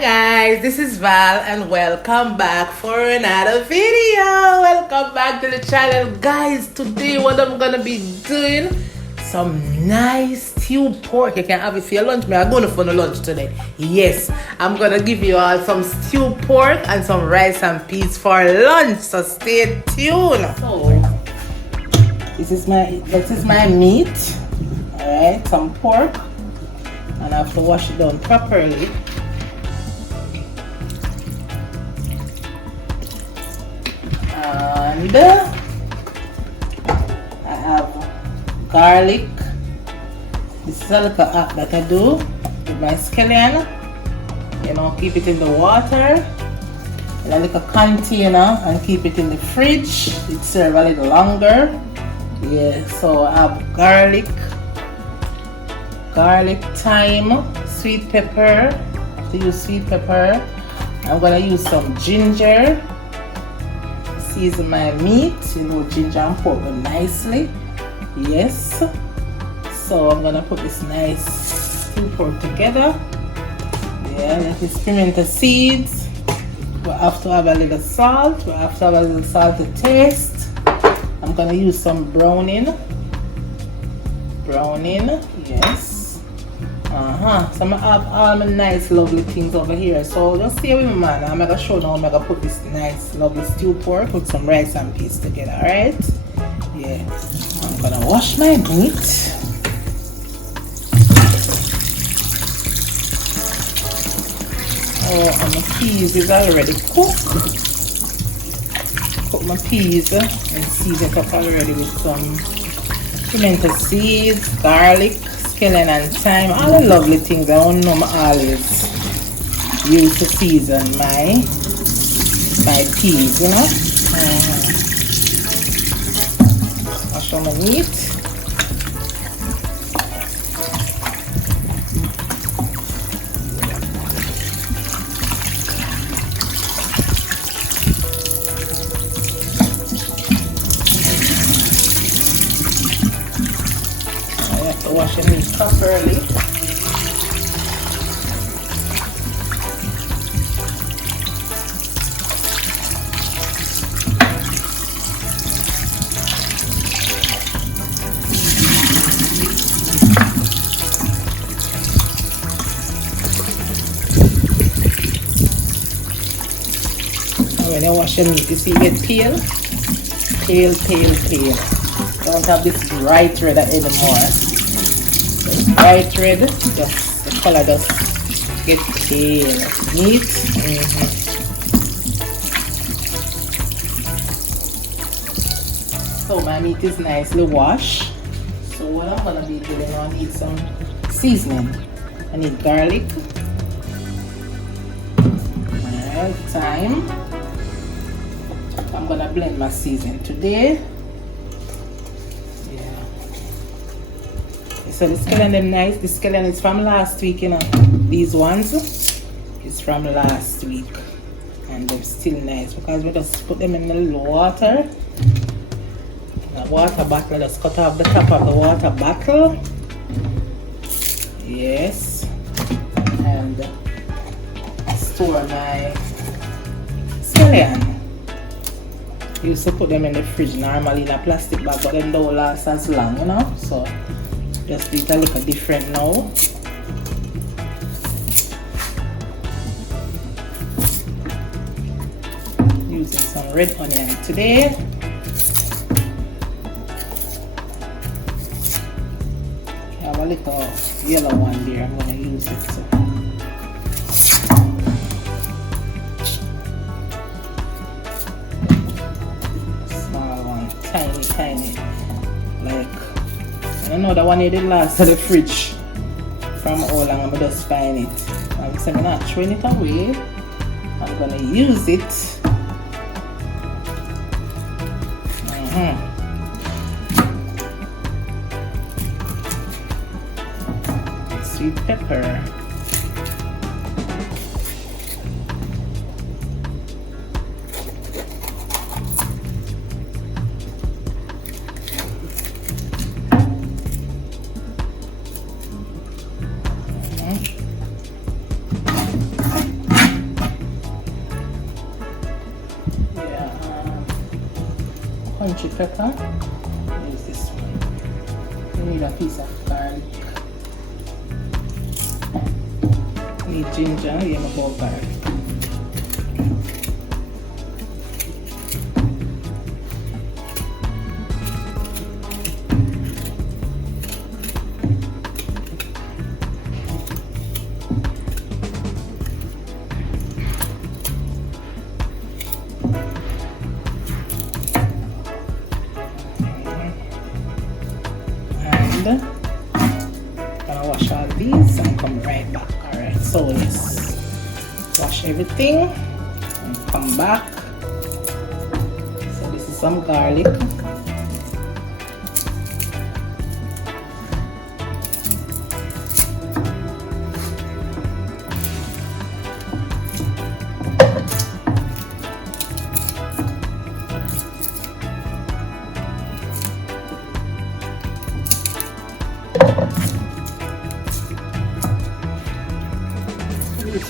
guys, this is Val and welcome back for another video. Welcome back to the channel, guys. Today what I'm gonna be doing, some nice stewed pork. You can have it for your lunch. I'm going for the lunch today. Yes, I'm gonna give you all some stewed pork and some rice and peas for lunch, so stay tuned. So this is my meat. Alright, some pork, and I have to wash it down properly. And I have garlic. This is a little act that I do with my scallion. You know, keep it in the water in a little container and keep it in the fridge. It serves a little longer. Yeah, so I have garlic, thyme, sweet pepper. I have to use sweet pepper. I'm gonna use some ginger. Season my meat, you know, ginger and pork nicely. Yes. So I'm gonna put this nice stewed pork together. Yeah, let it pimento seeds. We have to have a little salt. We have to have a little salt to taste. I'm gonna use some browning. Yes. So I have all my nice lovely things over here. So just stay with me, man. I'm gonna show now I'm gonna put this nice lovely stewed pork with some rice and peas together, alright? Yeah. I'm gonna wash my meat. Oh, and my peas is already cooked. Cook my peas and season it up already with some pimento seeds, garlic, scallion and thyme, all the lovely things I don't know I always use to season my peas, you know. Wash on my meat. Wash your meat properly. And when you wash your meat, you see it get pale. Don't have this bright red anymore. Bright red, just the color just get pale. Meat. So my meat is nicely washed. So what I'm gonna be doing, I need some seasoning. I need garlic. Alright, thyme. I'm gonna blend my seasoning today. So the scallion them nice. The scallion is from last week, you know. These ones is from last week, and they're still nice because we just put them in the little water. The water bottle, just cut off the top of the water bottle. Yes, and store my scallion. Used to put them in the fridge normally in a plastic bag, but them don't last as long, you know. So just do it a little different now. Using some red onion today. I have a little yellow one there. I'm gonna use it. So. Small one, tiny, like. I know the one you did last at the fridge. From how long I'm just find it. I'm not throwing it away. I'm gonna use it. Sweet pepper. country pepper. Use this one. You need a piece of garlic. Need ginger, yeah, my bowl garlic. And I'm gonna wash all these and come right back. Alright, so let's wash everything and come back. So this is some garlic.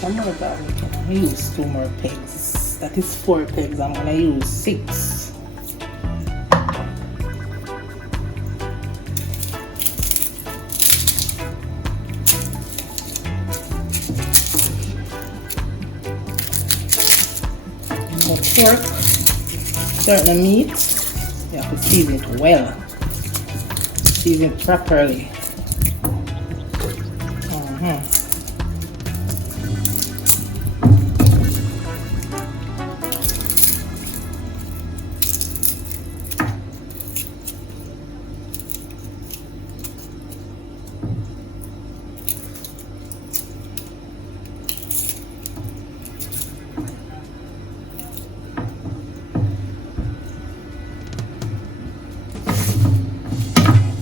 Some more garlic. I'm gonna use 2 more pegs. That is 4 pegs. I'm gonna use 6. The pork, certain meat, you have to season it well. Season it properly.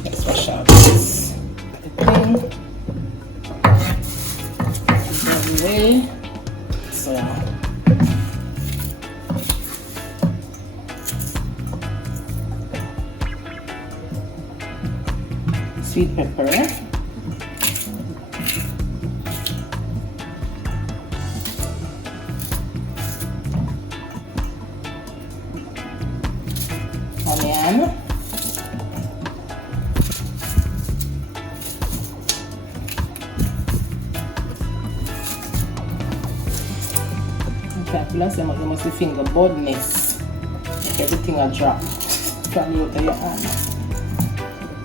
Let's wash out this thing. Away. So sweet pepper. Onion. Plus, you must finger boldness. Make everything a drop from you to your hand.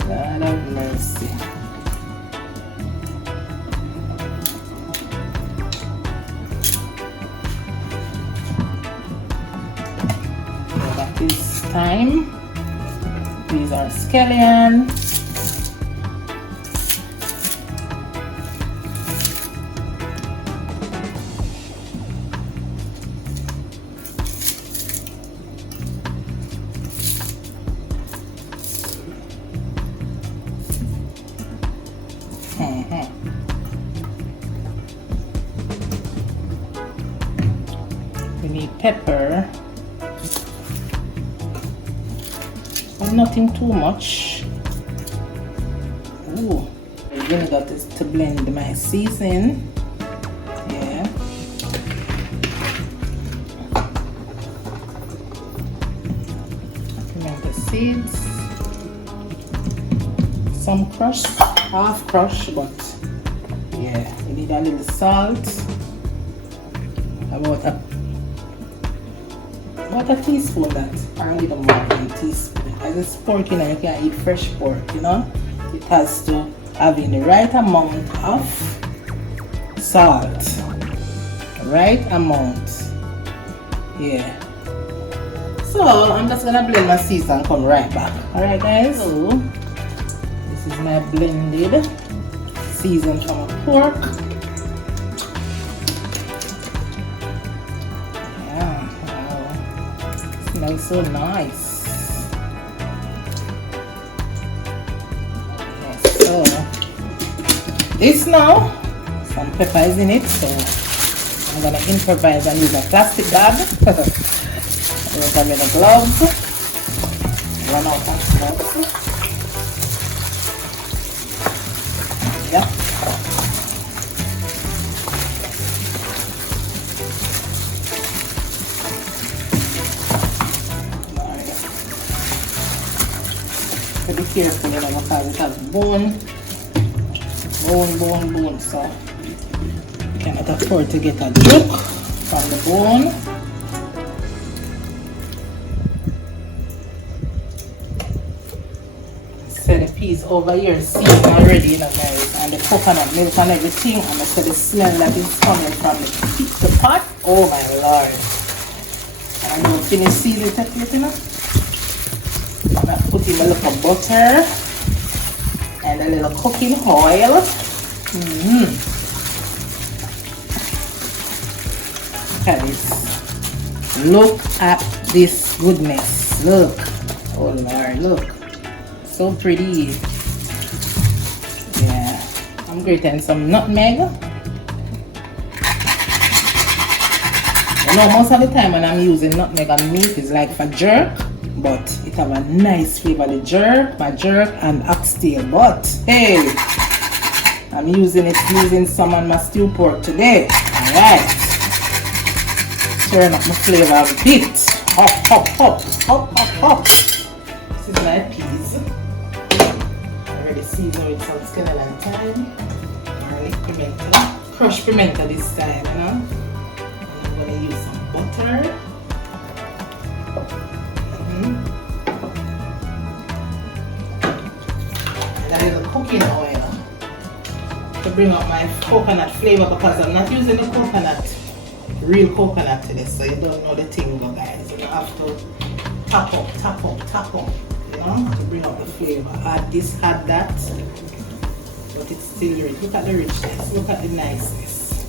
God have mercy. So that is thyme. These are scallion. We need pepper, but nothing too much. Ooh, vinegar to blend my season. Yeah. Pimento seeds. Some crushed, half crushed, but yeah, you need a little salt. About a teaspoon that, or a little more than a teaspoon. As it's pork, you know, you can't eat fresh pork, you know. It has to have in the right amount of salt. Right amount. Yeah. So I'm just gonna blend my season and come right back. Alright guys, so this is my blended season from a pork. Smells so nice. Yes, so this now, some pepper is in it, so I'm gonna improvise and use a plastic bag. I'm gonna the gloves. Run out of gloves. Yeah. to be careful, you know, because it has bone, so you cannot afford to get a joke from the bone. So the peas over here seasoned already, you know, guys, and the coconut milk and everything, and I said the smell that is coming from the pot. Oh my lord! And I don't finish seasoning it yet, you know. I'm gonna put in a little butter and a little cooking oil. Look at this goodness. Look. Oh Lord, look. So pretty. Yeah. I'm grating some nutmeg. You know, most of the time when I'm using nutmeg on meat, it's like for jerk, but it have a nice flavor. The jerk, my jerk, and oxtail. But hey, I'm using some on my stew pork today. Alright. Turn up my flavor a bit. Hop, hop, hop, hop, hop, hop. This is my peas. Already seasoned with some scallion and thyme. Garlic, pimento. Crushed pimento this time, you know. I'm gonna use some butter. And a little cooking oil to bring up my coconut flavor, because I'm not using the real coconut to this, so you don't know the thing, guys. You have to tap up, you know, to bring up the flavor. Add this, add that, but it's still rich. Look at the richness, look at the niceness.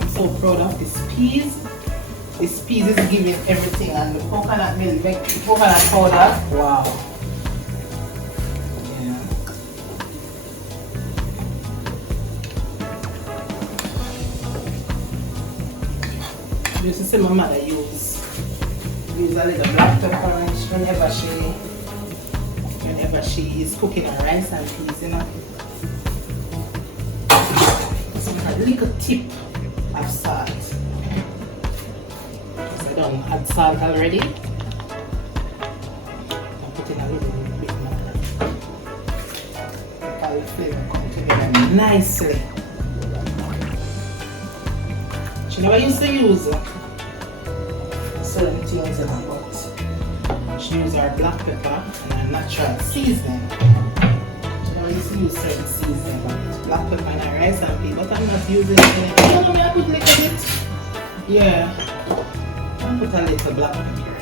I'm so proud of this peas. This peas is giving everything, and the coconut milk, the coconut powder, wow. Used to see my mother use a little black pepper whenever she is cooking her rice and peas, you know. So a little tip of salt. So I don't add salt already. I'm putting a little bit more. All the flavor come together nicely. She never used to use certain things in her, but she used her black pepper and her natural seasoning. She never used to use certain seasoning, but black pepper and her rice and peas, but I'm not using anything. You know me, I put a little bit. Yeah, I put a little black pepper.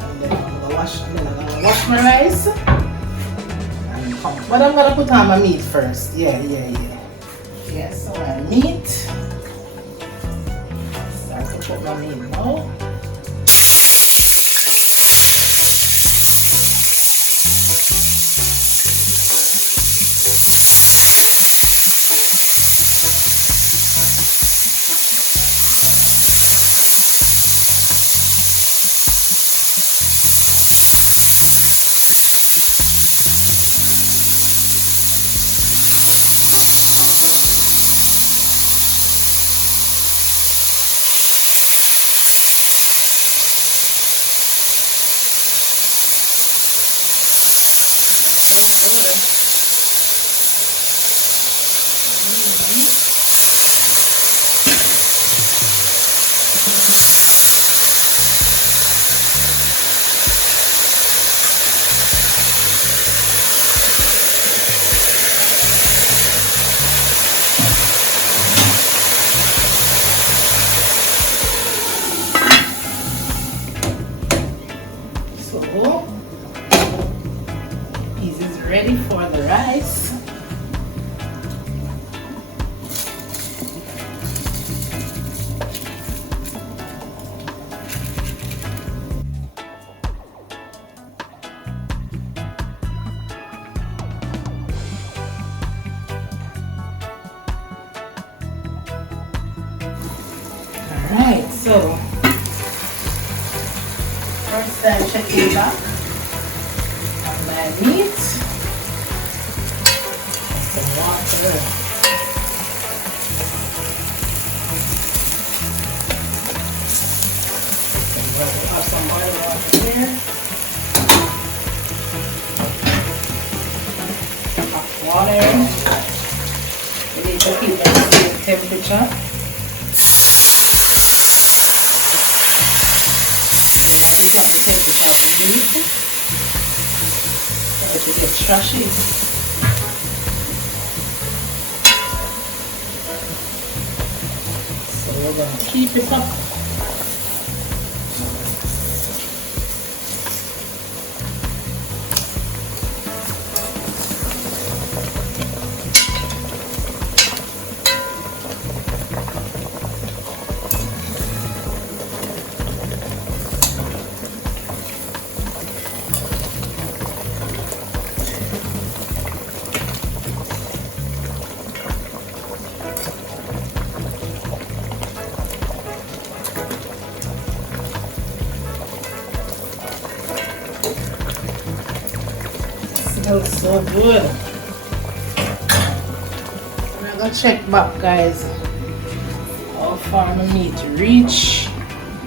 And then I'm gonna wash my rice. But I'm gonna put on my meat first. Yeah, so my meat. Start to put my meat now. Ready for the rice. Alright, so first time checking back on my meat. Water. Hot water. We need to keep it at the same temperature. Heat up the temperature of the meat so that you get trashy. So we're going to keep it up. Smells so good. I'm gonna check back, guys, how far the meat reach.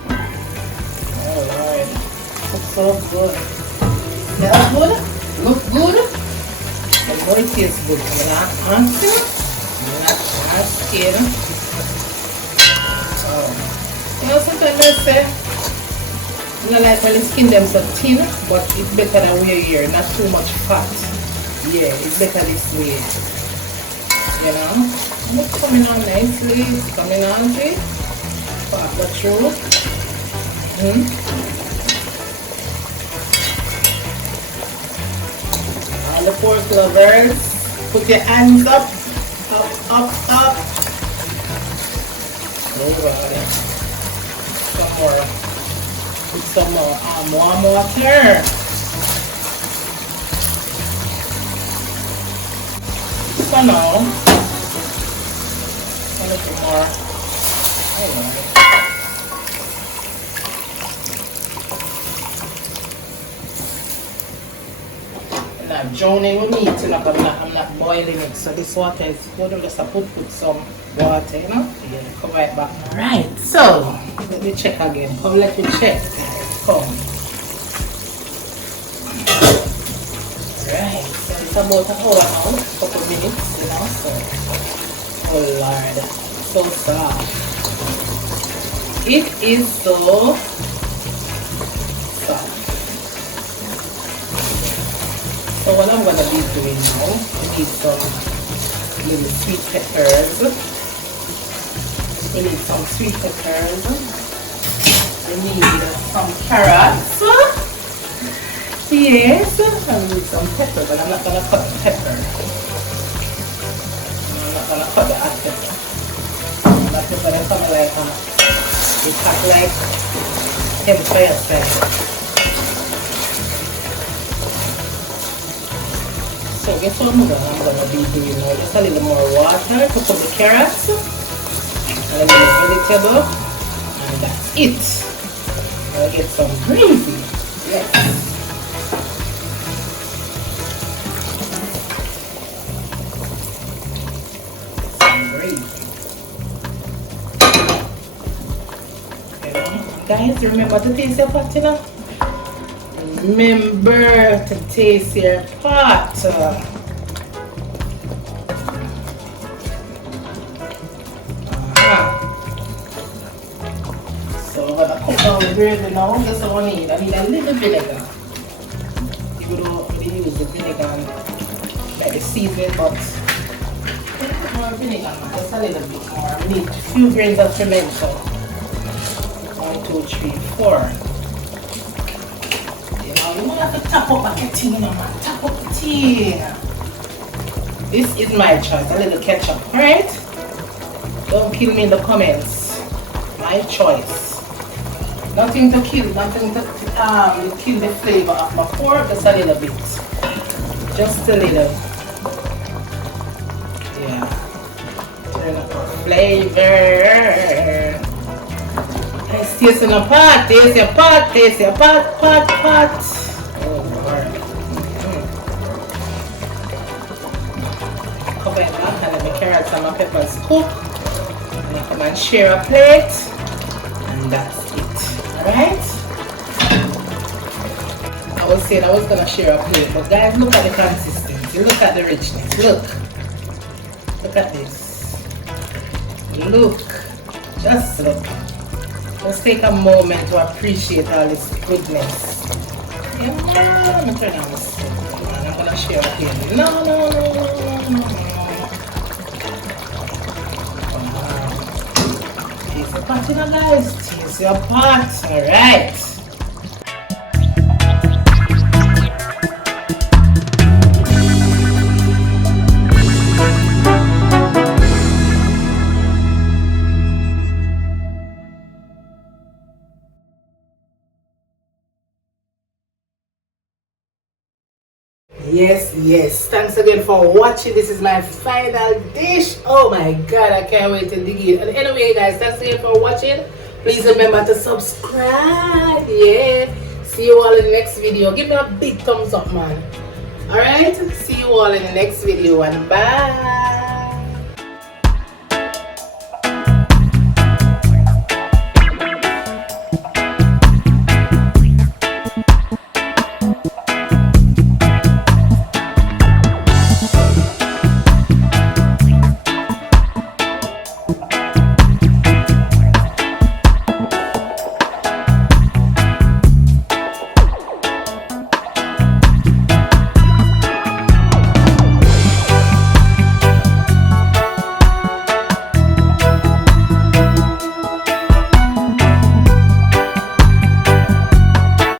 Oh Lord, looks so good. Smell good, look good. The more it tastes good. I'm not answer. I'm not asking. Oh, you know sometimes I say, I don't like when the skin them so thin, but it's better than we're here, not too much fat. Yeah, it's better this way. You know? It's coming on nicely, it's coming on good. Fat but true. All the pork lovers, put your hands up, up, up, up. Oh God. Some more. Put some more warm water. So now, a little more. I'm not drowning with meat, you know, but I'm not boiling it. So this water is good. Just put some water, you know. Yeah, come right back. Right. So let me check again. Come, let me check. Come. Right. So it's about an hour now, couple minutes, you know. So, oh Lord, so soft. It is so soft. So what I'm gonna be doing now, I need some little sweet peppers. We need some sweet peppers. I need some carrots. Yes, I need some pepper, but I'm not gonna cut the pepper. I'm not gonna cut the hot pepper. That is gonna come like it's hot like campfire style. So guess what I'm gonna be doing now? Just a little more water to put the carrots and a little vegetable, and that's it. I'll get some gravy. Yes. Some gravy. Guys, remember to taste your pot, you know? Remember to taste your pot. So I'm gonna cook down the gravy now. That's what I need. I need a little vinegar. You don't really use the vinegar like the seasoning, but more vinegar, just a little bit more. We need a few grains of pimento. 1, 2, 3, 4. You have to tap up a thing, man. Tap up the thing. This is my choice. A little ketchup, alright? Don't kill me in the comments. My choice. Nothing to kill. Nothing to kill the flavor of my pork. Just a little bit. Just a little. Yeah. Turn up the flavor. Nice taste in a pot. Taste your pot. Taste your pot. Pot. Cover it back and let my carrots and my peppers cook. And I come and share a plate. And that's it. Alright? was saying I was gonna share a plate, but guys, look at the consistency, look at the richness, look at this, look, just look. Let's take a moment to appreciate all this goodness. Yeah, I'm gonna turn on this. I'm gonna share a plate. No. Taste your pot, you know, guys. Taste your pot. Alright. Yes. Thanks again for watching. This is my final dish. Oh my god, I can't wait to dig in. And anyway, guys, thanks again for watching. Please remember to subscribe. Yeah. See you all in the next video. Give me a big thumbs up, man. Alright? See you all in the next video and bye.